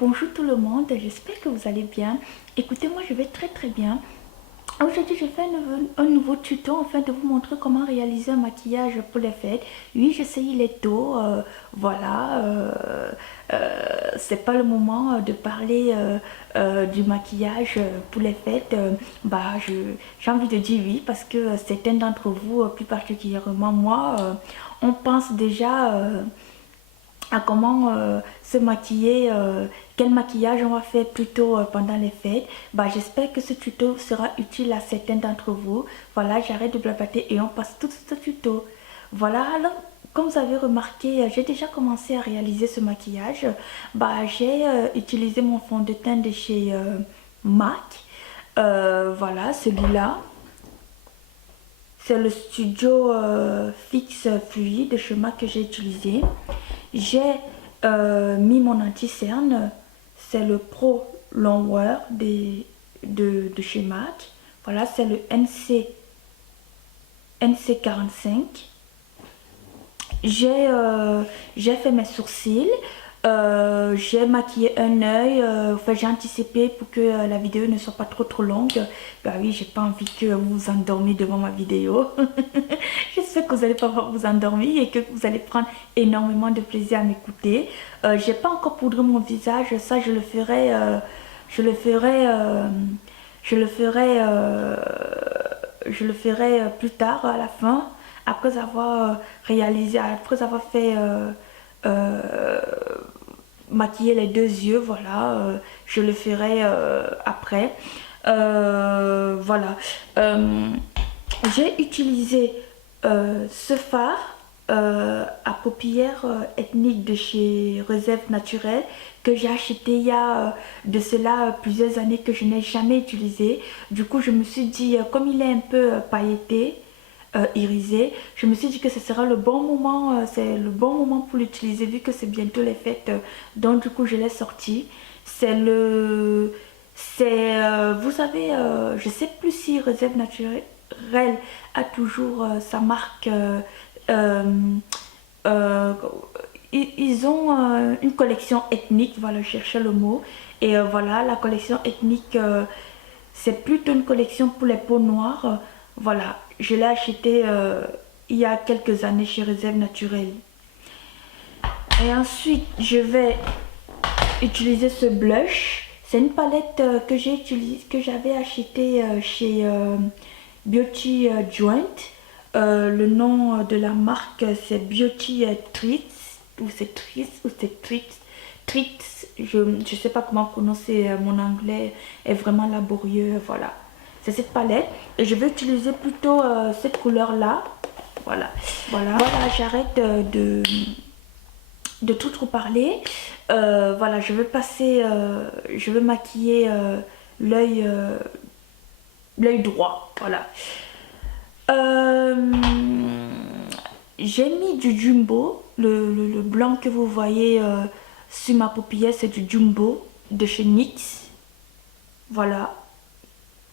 Bonjour tout le monde, j'espère que vous allez bien. Écoutez, moi je vais très bien. Aujourd'hui, je fais un nouveau tuto afin de vous montrer comment réaliser un maquillage pour les fêtes. Oui, je sais, il est tôt, voilà, c'est pas le moment de parler du maquillage pour les fêtes. J'ai envie de dire oui parce que certains d'entre vous, plus particulièrement moi, on pense déjà à comment se maquiller, quel maquillage on va faire plutôt pendant les fêtes. J'espère que ce tuto sera utile à certains d'entre vous. Voilà, j'arrête de blablater et on passe tout de suite au tuto. Voilà, alors comme vous avez remarqué, j'ai déjà commencé à réaliser ce maquillage. J'ai utilisé mon fond de teint de chez MAC. Voilà, celui-là. C'est le Studio Fix Fluide de chez MAC que j'ai utilisé. J'ai mis mon anti-cerne, c'est le Pro Longwear de chez MAC. Voilà, c'est le NC45. J'ai fait mes sourcils, j'ai maquillé un œil, enfin, j'ai anticipé pour que la vidéo ne soit pas trop longue. Oui, j'ai pas envie que vous vous endormiez devant ma vidéo. J'espère que vous allez pas vous endormir et que vous allez prendre énormément de plaisir à m'écouter. J'ai pas encore poudré mon visage, ça je le ferai, je le ferai, je le ferai, je le ferai plus tard à la fin, après avoir réalisé, après avoir fait euh, maquiller les deux yeux, voilà, je le ferai après. Voilà. J'ai utilisé ce fard à paupières ethniques de chez Réserve Naturelle que j'ai acheté il y a de cela plusieurs années que je n'ai jamais utilisé. Du coup, je me suis dit, comme il est un peu pailleté, irisé, je me suis dit que ce sera le bon moment, c'est le bon moment pour l'utiliser vu que c'est bientôt les fêtes. Donc du coup, je l'ai sorti. C'est le... C'est... vous savez, je sais plus si Réserve Naturelle a toujours sa marque. Euh, euh, ils ont une collection ethnique, voilà, je cherchais le mot. Et voilà, la collection ethnique, c'est plutôt une collection pour les peaux noires. Voilà, je l'ai acheté il y a quelques années chez Réserve Naturelle. Et ensuite, je vais utiliser ce blush. C'est une palette que j'ai utilisée, que j'avais acheté chez Beauty Joint. Le nom de la marque c'est Beauty Treats ou c'est Treats ou c'est Treats. Treats, je ne sais pas comment prononcer, mon anglais est vraiment laborieux. Voilà, c'est cette palette et je vais utiliser plutôt cette couleur là. Voilà, j'arrête de tout trop parler. Voilà, je vais passer, je vais maquiller l'œil l'œil droit. Voilà. Euh, j'ai mis du Jumbo, le blanc que vous voyez sur ma paupière, c'est du Jumbo de chez NYX. Voilà,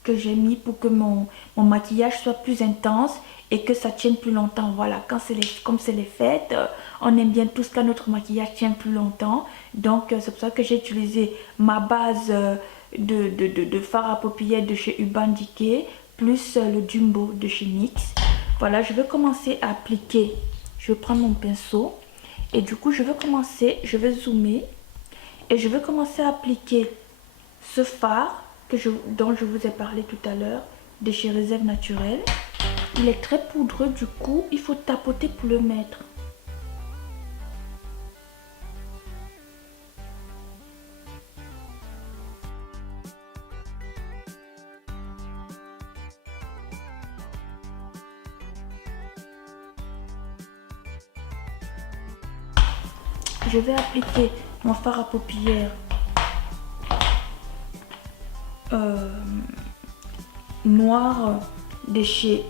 que j'ai mis pour que mon maquillage soit plus intense et que ça tienne plus longtemps. Voilà, comme c'est les fêtes, on aime bien tous quand notre maquillage tient plus longtemps. Donc c'est pour ça que j'ai utilisé ma base de fard à paupières de chez Urban Decay plus le Jumbo de chez NYX. Voilà, je vais commencer à appliquer. Je vais prendre mon pinceau et du coup je vais zoomer et je vais commencer à appliquer ce fard dont je vous ai parlé tout à l'heure de chez Réserve Naturelle. Il est très poudreux, du coup il faut tapoter pour le mettre. Je vais appliquer mon fard à paupières noir de chez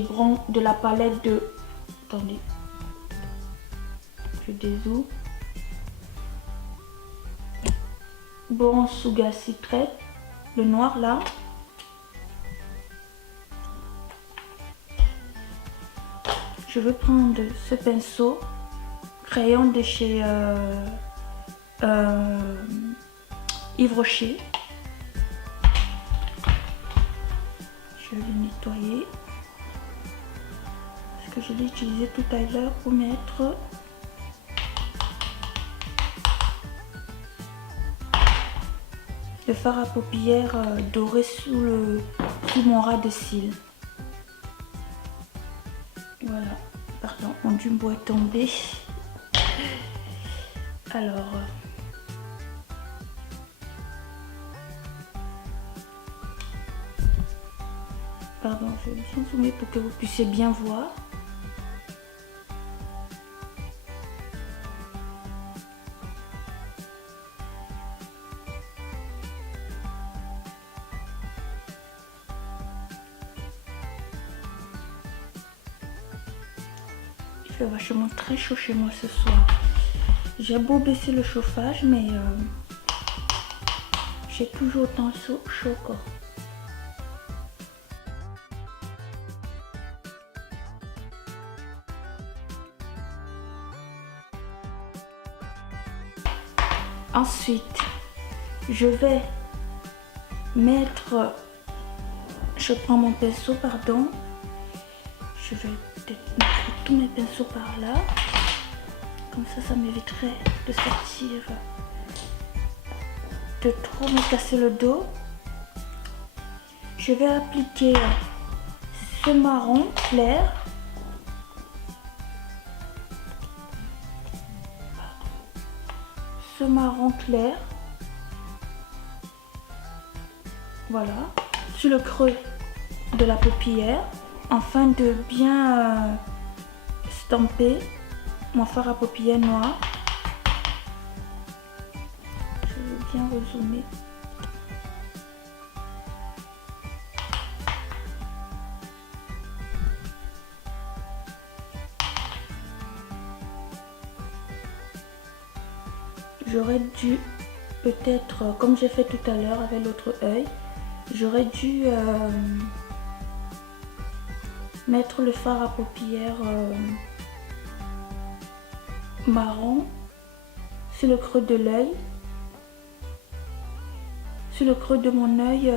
Bron, de la palette de... Attendez, je dézoome. Bron Sugar Secret, le noir là. Je vais prendre ce pinceau crayon de chez Yves Rocher. Je vais le nettoyer parce que je l'ai utilisé tout à l'heure pour mettre le fard à paupières doré sous mon ras de cils. Voilà, pardon, mon jumbo est tombé. Alors, pardon, je vais bien zoomer pour que vous puissiez bien voir. Il fait vachement très chaud chez moi ce soir. J'ai beau baisser le chauffage, mais j'ai toujours autant chaud quoi. Ensuite, je vais mettre, je prends mon pinceau, pardon, je vais peut-être mettre tous mes pinceaux par là, comme ça m'éviterait de sortir, de trop me casser le dos. Je vais appliquer ce marron clair. Ce marron clair, voilà, sur le creux de la paupière, afin de bien stamper mon fard à paupières noir. Je vais bien rezoomer. J'aurais dû peut-être, comme j'ai fait tout à l'heure avec l'autre œil, j'aurais dû mettre le fard à paupières marron sur le creux de l'œil, sur le creux de mon œil,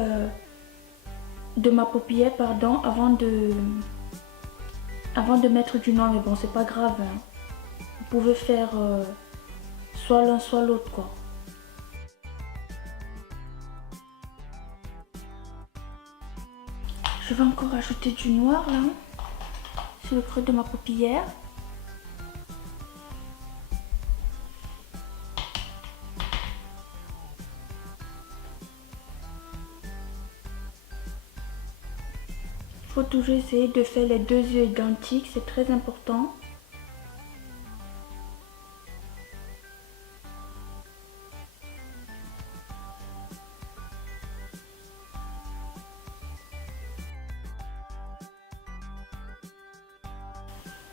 de ma paupière, pardon, avant de mettre du noir, mais bon, c'est pas grave, hein. Vous pouvez faire soit l'un soit l'autre quoi. Je vais encore ajouter du noir là sur le creux de ma paupière. Il faut toujours essayer de faire les deux yeux identiques, c'est très important.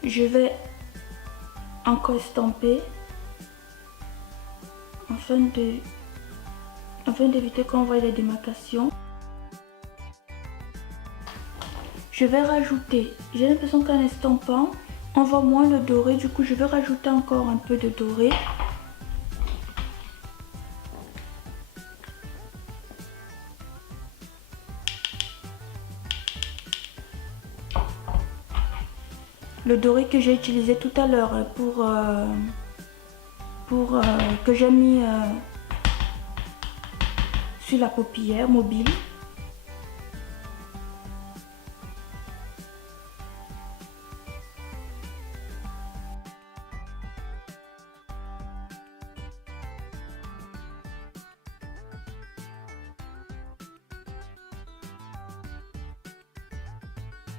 Je vais encore estamper afin d'éviter qu'on voie les démarcations. Je vais rajouter, j'ai l'impression qu'en estampant, on voit moins le doré, du coup je vais rajouter encore un peu de doré. Le doré que j'ai utilisé tout à l'heure que j'ai mis sur la paupière mobile.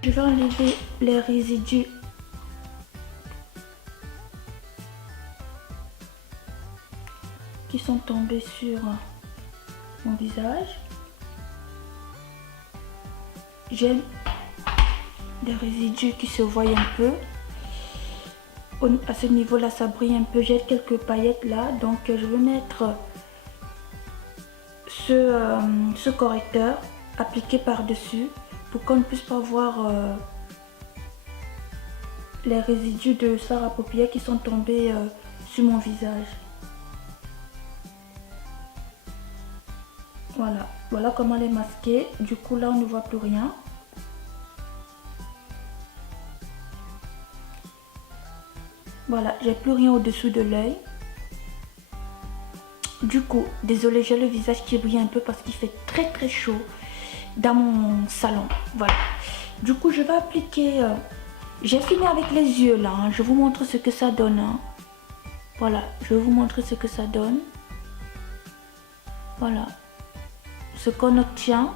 Je vais enlever les résidus qui sont tombés sur mon visage. J'ai des résidus qui se voient un peu. À ce niveau là ça brille un peu, j'ai quelques paillettes là, donc je vais mettre ce correcteur appliqué par dessus pour qu'on ne puisse pas voir les résidus de fard à paupières qui sont tombés sur mon visage. Voilà, voilà comment elle est masquée. Du coup là on ne voit plus rien. Voilà, j'ai plus rien au-dessous de l'œil. Du coup, désolé, j'ai le visage qui brille un peu parce qu'il fait très chaud dans mon salon. Voilà. Du coup, je vais appliquer... j'ai fini avec les yeux là. Hein. Je vous montre ce que ça donne. Hein. Voilà, je vais vous montrer ce que ça donne. Voilà. Ce qu'on obtient.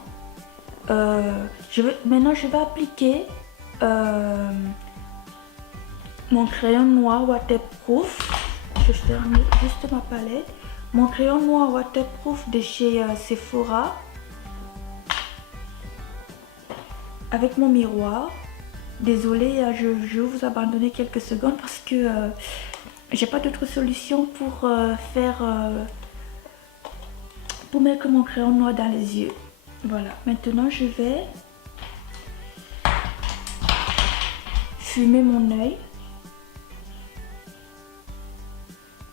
Maintenant, je vais appliquer mon crayon noir waterproof. Je ferme juste ma palette. Mon crayon noir waterproof de chez Sephora. Avec mon miroir. Désolée, je vais vous abandonner quelques secondes parce que j'ai pas d'autre solution pour pour mettre mon crayon noir dans les yeux. Voilà, maintenant je vais fumer mon œil.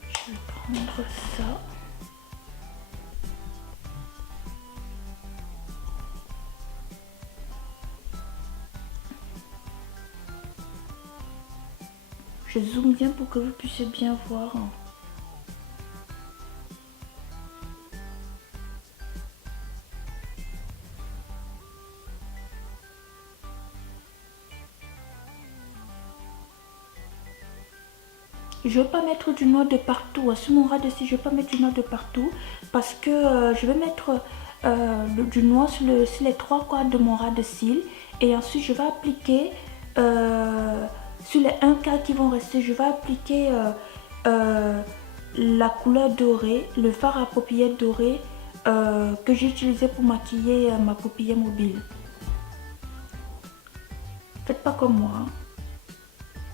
Je vais prendre ça. Je zoome bien pour que vous puissiez bien voir. Je ne vais pas mettre du noir de partout. Sur mon ras de cils, je ne vais pas mettre du noir de partout parce que je vais mettre du noir sur les 3/4 de mon ras de cils. Et ensuite, je vais appliquer sur les 1/4 qui vont rester, je vais appliquer la couleur dorée, le fard à paupières doré que j'ai utilisé pour maquiller ma paupière mobile. Faites pas comme moi.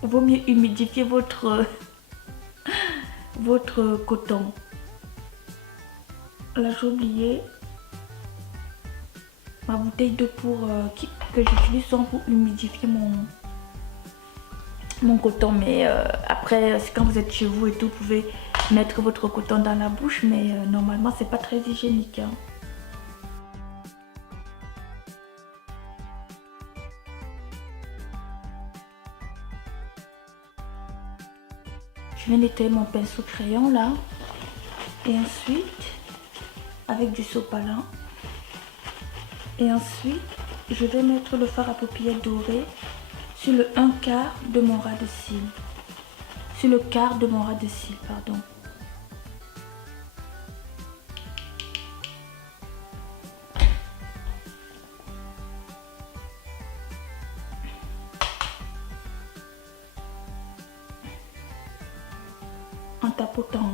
Il vaut mieux humidifier votre coton. Là, j'ai oublié ma bouteille de poudre que j'utilise souvent pour humidifier mon coton. Mais après, quand vous êtes chez vous et tout, vous pouvez mettre votre coton dans la bouche. Mais normalement, c'est pas très hygiénique. Hein. Je vais nettoyer mon pinceau crayon là. Et ensuite, avec du sopalin. Et ensuite, je vais mettre le fard à paupières doré sur le 1/4 de mon ras de cils. Sur le quart de mon ras de cils, pardon. En tapotant.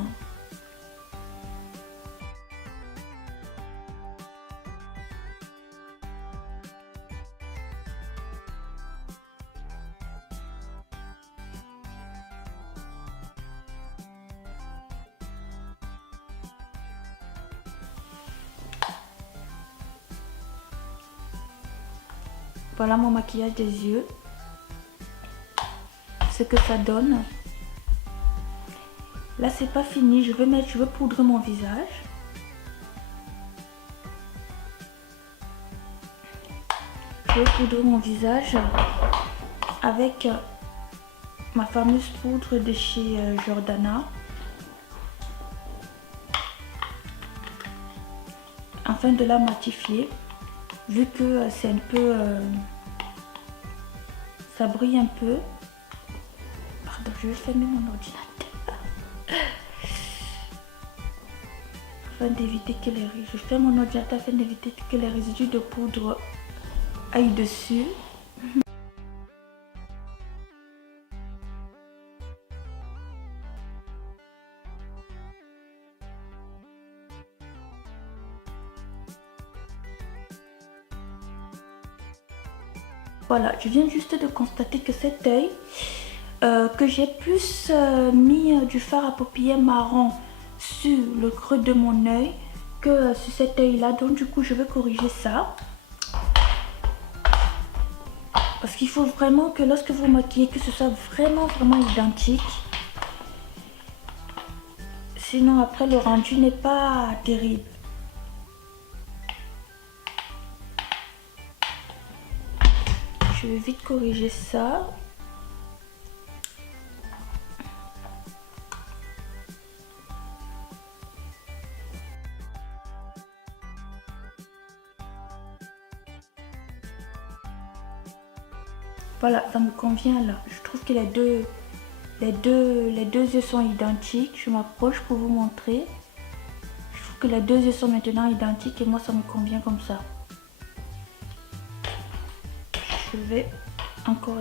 Voilà mon maquillage des yeux. Ce que ça donne. Là c'est pas fini, je vais poudrer mon visage. Je vais poudrer mon visage avec ma fameuse poudre de chez Jordana. Afin de la matifier. Vu que c'est un peu... ça brille un peu. Pardon, je vais fermer mon ordinateur. Afin d'éviter que les... Je ferme mon ordinateur afin d'éviter que les résidus de poudre aillent dessus. Voilà, je viens juste de constater que cet œil, que j'ai plus mis du fard à paupières marron sur le creux de mon œil que sur cet œil là. Donc du coup, je vais corriger ça. Parce qu'il faut vraiment que lorsque vous maquillez, que ce soit vraiment identique. Sinon après le rendu n'est pas terrible. Je vais vite corriger ça. Voilà, ça me convient là. Je trouve que les deux yeux sont identiques. Je m'approche pour vous montrer. Je trouve que les deux yeux sont maintenant identiques et moi ça me convient comme ça. Je vais encore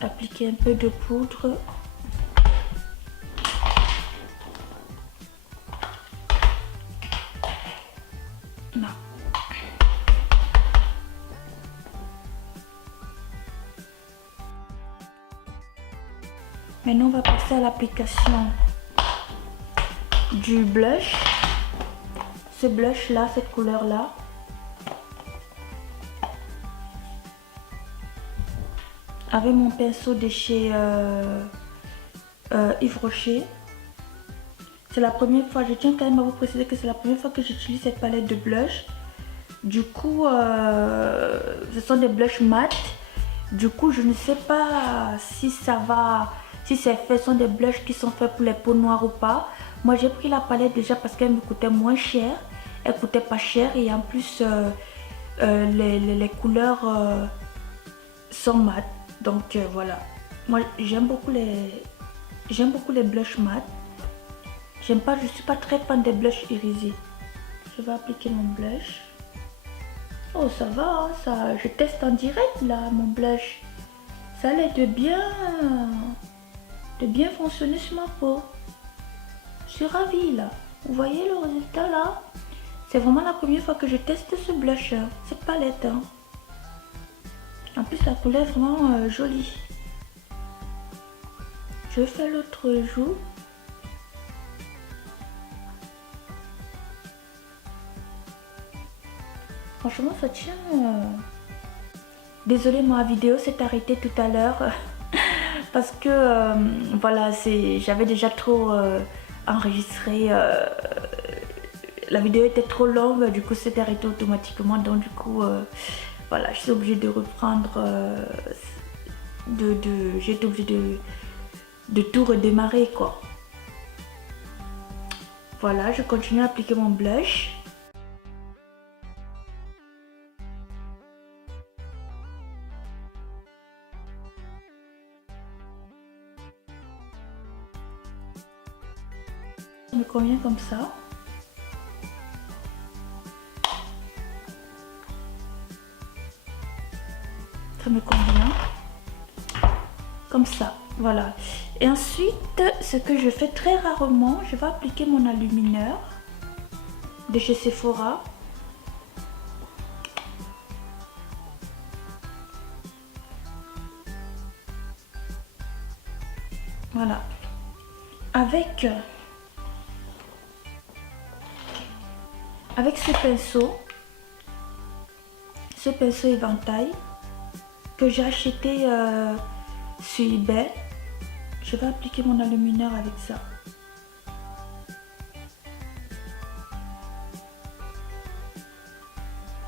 appliquer un peu de poudre. Là. Maintenant on va passer à l'application du blush. Ce blush là, cette couleur là. Avec mon pinceau de chez Yves Rocher. C'est la première fois, je tiens quand même à vous préciser que c'est la première fois que j'utilise cette palette de blush. Du coup, ce sont des blushs mat. Du coup, je ne sais pas si ça va, si ces faits sont des blushs qui sont faits pour les peaux noires ou pas. Moi, j'ai pris la palette déjà parce qu'elle me coûtait moins cher. Elle coûtait pas cher et en plus, les couleurs sont mat. Donc voilà. Moi, j'aime beaucoup les blushs mat. Je suis pas très fan des blushs irisés. Je vais appliquer mon blush. Oh ça va, hein, ça, je teste en direct là mon blush. Ça a l'air de bien fonctionner sur ma peau. Je suis ravie là. Vous voyez le résultat là? C'est vraiment la première fois que je teste ce blush, hein, cette palette. Hein. En plus la couleur est vraiment jolie. Je fais l'autre joue. Franchement, ça tient. Désolée, ma vidéo s'est arrêtée tout à l'heure parce que voilà, j'avais déjà trop enregistré. La vidéo était trop longue, du coup, c'est arrêté automatiquement. Donc, du coup, voilà, je suis obligée de reprendre. J'ai été obligée de tout redémarrer, quoi. Voilà, je continue à appliquer mon blush. Ça me convient comme ça. Ça me convient. Comme ça, voilà. Et ensuite, ce que je fais très rarement, je vais appliquer mon enlumineur de chez Sephora. Voilà. Avec ce pinceau éventail que j'ai acheté sur eBay, je vais appliquer mon enlumineur avec ça.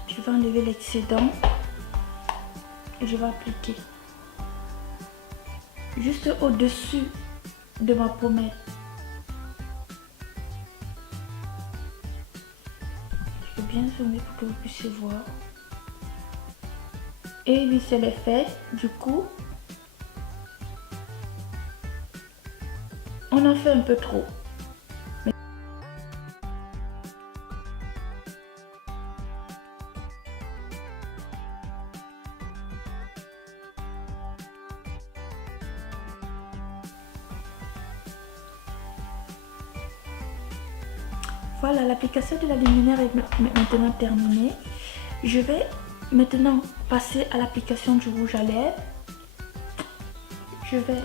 Je vais enlever l'excédent et je vais appliquer juste au-dessus de ma pommette. Je vais bien zoomer pour que vous puissiez voir. Et visser les fesses, du coup, on en fait un peu trop. Voilà, l'application de la luminaire est maintenant terminée. Je vais maintenant passer à l'application du rouge à lèvres. Je vais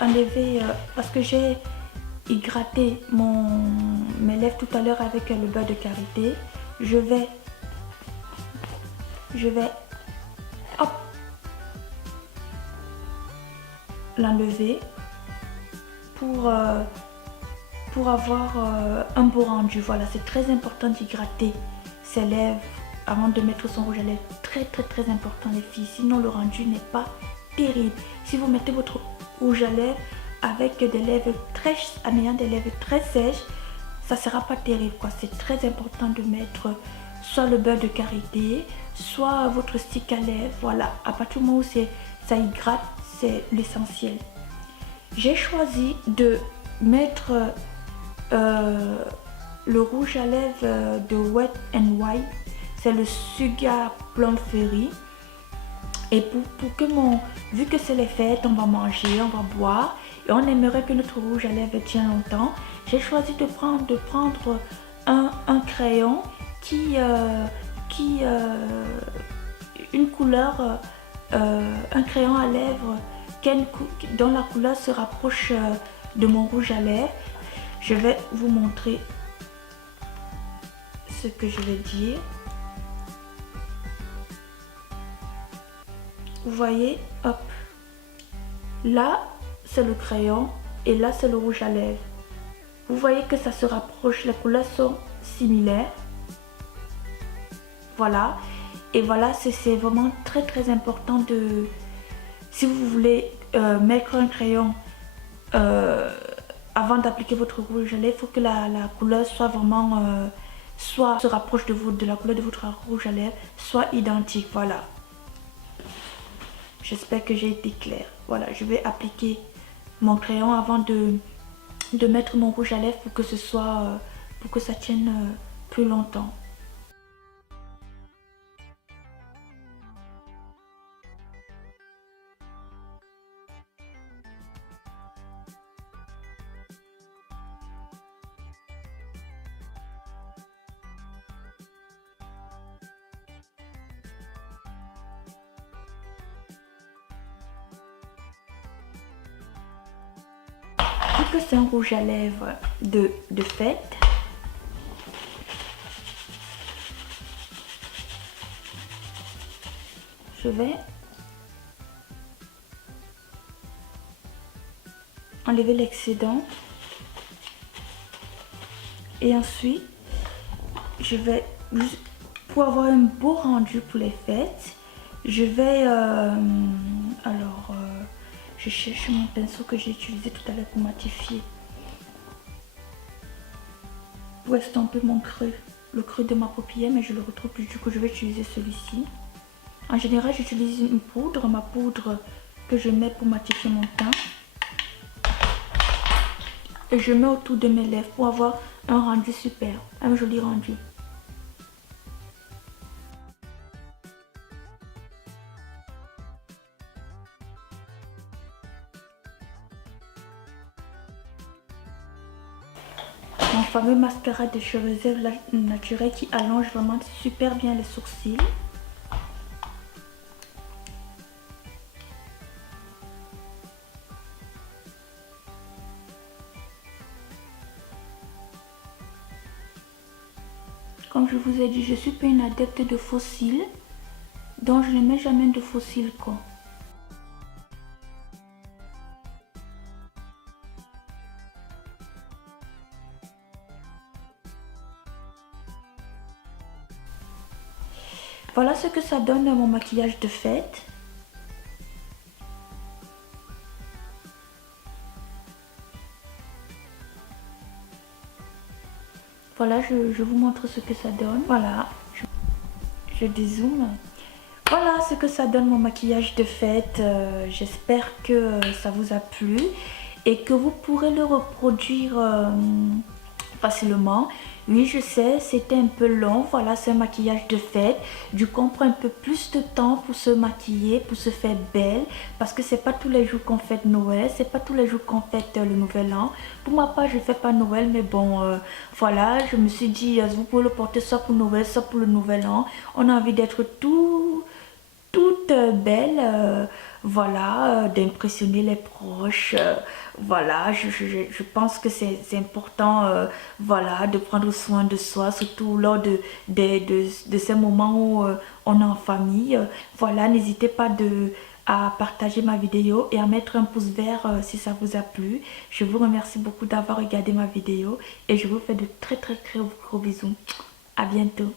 enlever parce que j'ai hydraté mes lèvres tout à l'heure avec le beurre de karité. Je vais hop, l'enlever pour pour avoir un beau rendu. Voilà, c'est très important d'hydrater ses lèvres avant de mettre son rouge à lèvres. Très important les filles, sinon le rendu n'est pas terrible. Si vous mettez votre rouge à lèvres avec des lèvres très, en ayant des lèvres très sèches, ça sera pas terrible quoi. C'est très important de mettre soit le beurre de karité, soit votre stick à lèvres. Voilà, à partir du moment où ça hydrate, c'est l'essentiel. J'ai choisi de mettre le rouge à lèvres de Wet n Wild. C'est le Sugar Plum Fairy. Et pour que vu que c'est les fêtes, on va manger, on va boire et on aimerait que notre rouge à lèvres tienne longtemps, j'ai choisi de prendre un crayon une couleur, un crayon à lèvres dont la couleur se rapproche de mon rouge à lèvres. Je vais vous montrer ce que je vais dire. Vous voyez, hop, là c'est le crayon et là c'est le rouge à lèvres. Vous voyez que ça se rapproche, les couleurs sont similaires. Voilà, et voilà, c'est vraiment très important de, si vous voulez mettre un crayon avant d'appliquer votre rouge à lèvres, il faut que la couleur soit vraiment, soit se rapproche de la couleur de votre rouge à lèvres, soit identique, voilà. J'espère que j'ai été claire. Voilà, je vais appliquer mon crayon avant de mettre mon rouge à lèvres pour que pour que ça tienne plus longtemps. Vu que c'est un rouge à lèvres de fête, je vais enlever l'excédent et ensuite je vais, pour avoir un beau rendu pour les fêtes, je vais je cherche mon pinceau que j'ai utilisé tout à l'heure pour matifier, pour estomper mon creux, le creux de ma paupière, mais je le retrouve plus, du coup je vais utiliser celui-ci. En général j'utilise une poudre, ma poudre que je mets pour matifier mon teint, et je mets autour de mes lèvres pour avoir un rendu super, un joli rendu. Mon fameux mascara de chez Réserve naturel qui allonge vraiment super bien les sourcils. Comme je vous ai dit, je suis pas une adepte de faux cils, donc je ne mets jamais de faux cils quoi. Voilà ce que ça donne mon maquillage de fête. Voilà, je vous montre ce que ça donne. Voilà, je dézoome. Voilà ce que ça donne mon maquillage de fête. J'espère que ça vous a plu et que vous pourrez le reproduire facilement. Oui, je sais, c'était un peu long. Voilà, c'est un maquillage de fête. Du coup, on prend un peu plus de temps pour se maquiller, pour se faire belle. Parce que c'est pas tous les jours qu'on fête Noël. C'est pas tous les jours qu'on fête le Nouvel An. Pour ma part, je fais pas Noël. Mais bon, voilà, je me suis dit, vous pouvez le porter soit pour Noël, soit pour le Nouvel An. On a envie d'être toute belle, voilà, d'impressionner les proches, voilà, je pense que c'est important, voilà, de prendre soin de soi, surtout lors de ces moments où on est en famille, voilà, n'hésitez pas à partager ma vidéo et à mettre un pouce vert si ça vous a plu. Je vous remercie beaucoup d'avoir regardé ma vidéo et je vous fais de très gros bisous. À bientôt.